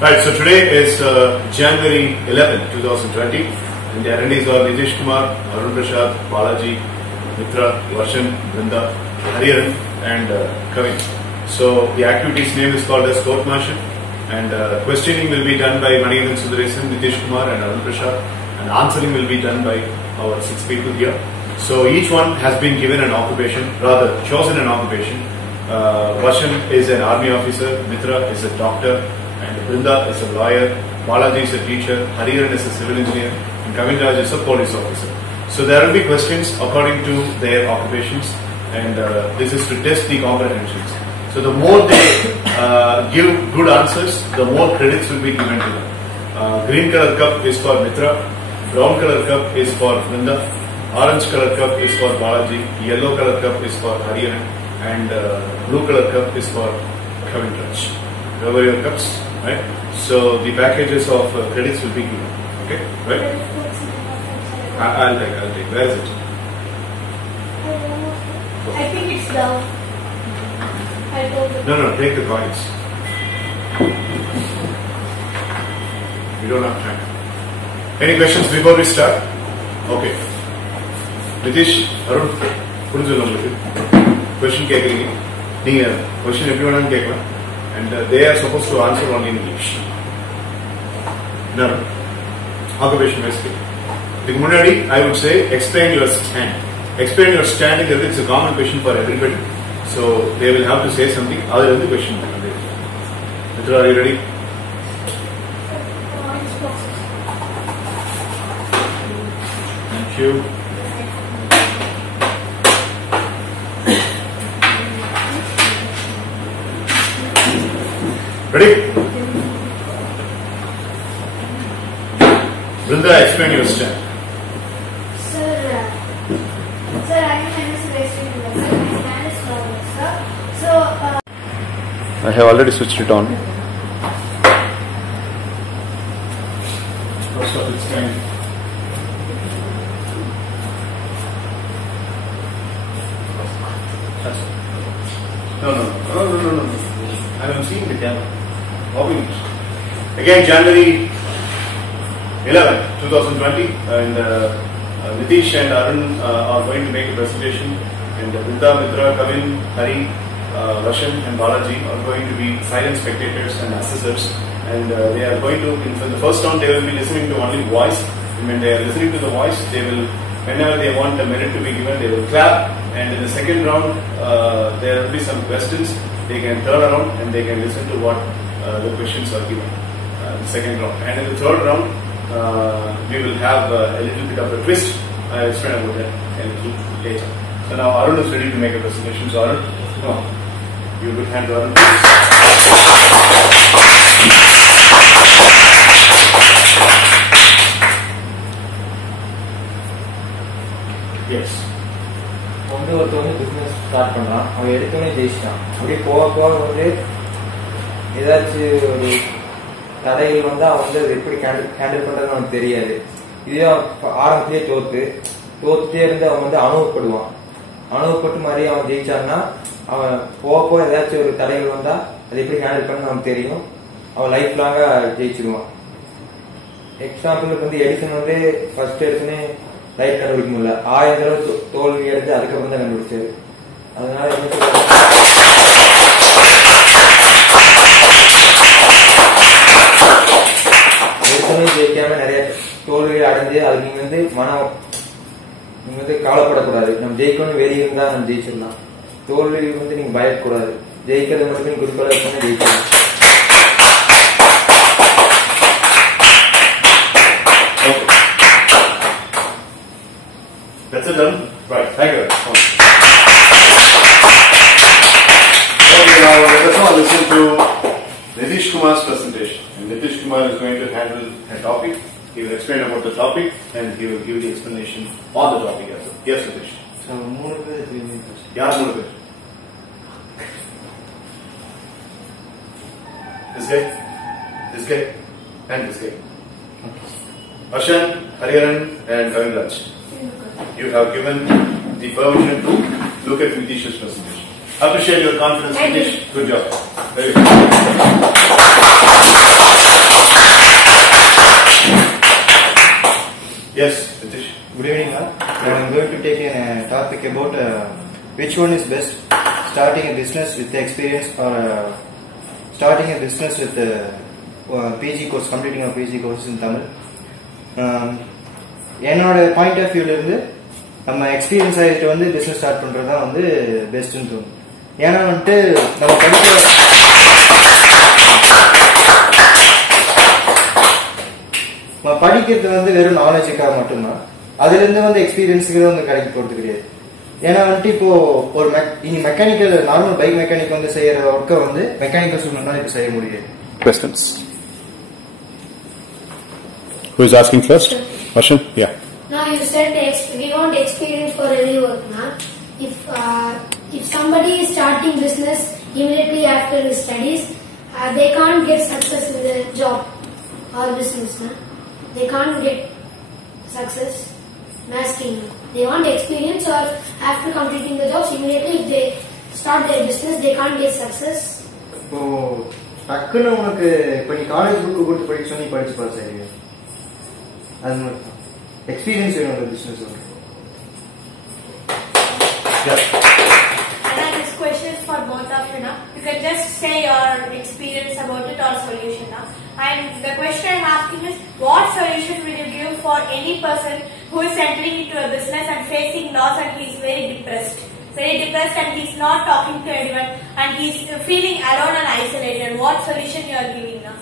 Right, so today is January 11, 2020, and the attendees are Nitish Kumar, Arun Prasad, Balaji, Mitra, Varshan, Brinda, Hariharan, and Kavin. So the activity's name is called as Court Martial, and questioning will be done by Manikandan Sundaresan, Nitish Kumar, and Arun Prasad, and answering will be done by our 6 people here. So each one has been given an occupation, rather chosen an occupation. Varshan is an army officer, Mitra is a doctor, and Brinda is a lawyer, Balaji is a teacher, Hariharan is a civil engineer, and Kavinraj is a police officer. So there will be questions according to their occupations, and this is to test the comprehensions. So the more they give good answers, the more credits will be given to them. Green color cup is for Mitra, brown color cup is for Brinda, orange color cup is for Balaji, yellow color cup is for Hariharan, and blue color cup is for Kavinraj. Cover your cups, right? So the packages of credits will be given. Okay, right? I'll take. Where is it? I think it's down. I told you. No, take the coins. We don't have time. Any questions before we start? Okay. Nitish, Arun, question கேக்குறீங்க. நீங்க question எப்படி வேணாலும் கேட்கலாம். And they are supposed to answer only in English. No. Occupation basically. I would say explain your stand. Explain your stand because it's a common question for everybody. So they will have to say something other than the question. Mitra, are you ready? Thank you. Ready? Brinda, explain your stand. Sir, I am Western University. My stand is normal, sir. So, I have already switched it on. First of its kind. No. I am seeing the camera. Again, January 11, 2020, and Nitish and Arun are going to make a presentation, and Brinda, Mitra, Kavin, Hari, Varshan, and Balaji are going to be silent spectators and assessors, and they are going to, in the first round, they will be listening to only voice, and when they are listening to the voice, they will, whenever they want a merit to be given, they will clap, and in the second round, there will be some questions. They can turn around and they can listen to what the questions are given. The second round. And in the third round, we will have a little bit of a twist. I'll explain about that a little later. So now Arun is ready to make a presentation. So Arun, no. You will hand to Arun. Yes. ஒருத்தவங்க business start பண்றான், அவன் எடுத்தோடனே ஜெயிச்சிட்டான். அப்படியே போக வந்து ஏதாச்சும் ஒரு தடைகள் வந்து அவன் வந்து எப்படி ஹேண்டில் பண்றதுன்னு அவனுக்கு தெரியாது. இதே ஆரம்பத்திலேயே தோத்துட்டே இருந்து அவன் வந்து அனுபவப்பட்டு மாதிரி அவன் ஜெயிச்சான்னா அவன் போக ஏதாச்சும் ஒரு தடைகள் வந்தா அது எப்படி ஹேண்டில் பண்ணு அவனுக்கு தெரியும். அவன் லைஃப் லாங்கா ஜெயிச்சிருவான். எக்ஸாம்பிளுக்கு வந்து எடிசன் வந்து ஃபர்ஸ்ட் எடுத்துனே லைட் கண்டுபிடிக்க முடியல, 1000 தடவை தோல்வி எடுத்து அதுக்கப்புறம் தான் கண்டுபிடிச்சாரு. அதனால எடுத்தோடனே ஜெயிக்காம நிறைய தோல்வியை அடைஞ்சு அது நீங்க வந்து கவலைப்படக்கூடாது. நம்ம ஜெயிக்கணும் வெறி இருந்தா நம்ம ஜெயிச்சிடலாம். தோல்வி வந்து நீங்க பயப்படக்கூடாது. ஜெயிக்கிறது மட்டும் குறிக்கோளா இருக்கணும், ஜெயிக்கலாம். That's it done? Right, thank you. Okay, now let's all listen to Nitish Kumar's presentation. And Nitish Kumar is going to handle a topic. He will explain about the topic and he will give the explanation on the topic as well. Yes, Nitish. So, 3 பேர் யார் 3 பேர்? This guy, and this guy. Varshan, Hariharan, and Kavinraj. You have given the permission to look at Nitish's presentation. Appreciate your confidence, Nitish. Good job. Very good. topic about which one is best, starting a business with experience or starting a business with PG course, completing a PG course in Tamil. என்னோட point of வியூல இருந்து நம்ம experience ஆகிட்டு வந்து business start பண்றது தான் வந்து பெஸ்ட்னு தோணும். ஏன்னா வந்துட்டு நம்ம படிக்கிறது வந்து வெறும் நாலேஜுக்காக மட்டும்தான், அதுல இருந்து வந்து எக்ஸ்பீரியன்ஸுக்கு வந்து கிடைக்க போறது கிடையாது. ஏன்னா வந்துட்டு இப்போ ஒரு மெக்கானிக்கல் நார்மல் பைக் மெக்கானிக் வந்து செய்யற ஒர்க்கை வந்து மெக்கானிக்கல் ஸ்டூடெண்ட் தான் இப்போ செய்ய முடியாது. Questions? Who is asking first? Varshan? Yeah. Now you said we want experience for any work. Now, if somebody is starting business immediately after his studies, they can't get success in the job or business. Now, they can't get success. Masking. They want experience, or after completing the jobs immediately, if they start their business, they can't get success. இப்போ டக்குன்னு உனக்கு இப்போ நீ college book கொடுத்து படிக்க சொன்னி படிச்சு pass ஆயிடுங்க. அது மாதிரி எக்ஸ்பீரியன்ஸ் வேணும் அந்த business. This question is for both of you now. You can just say your experience about it or solution now. And the question I'm asking is, what solution will you give for any person who is entering into a business and facing loss and he is very depressed and he is not talking to anyone and he is feeling alone and isolated? What solution you are giving now?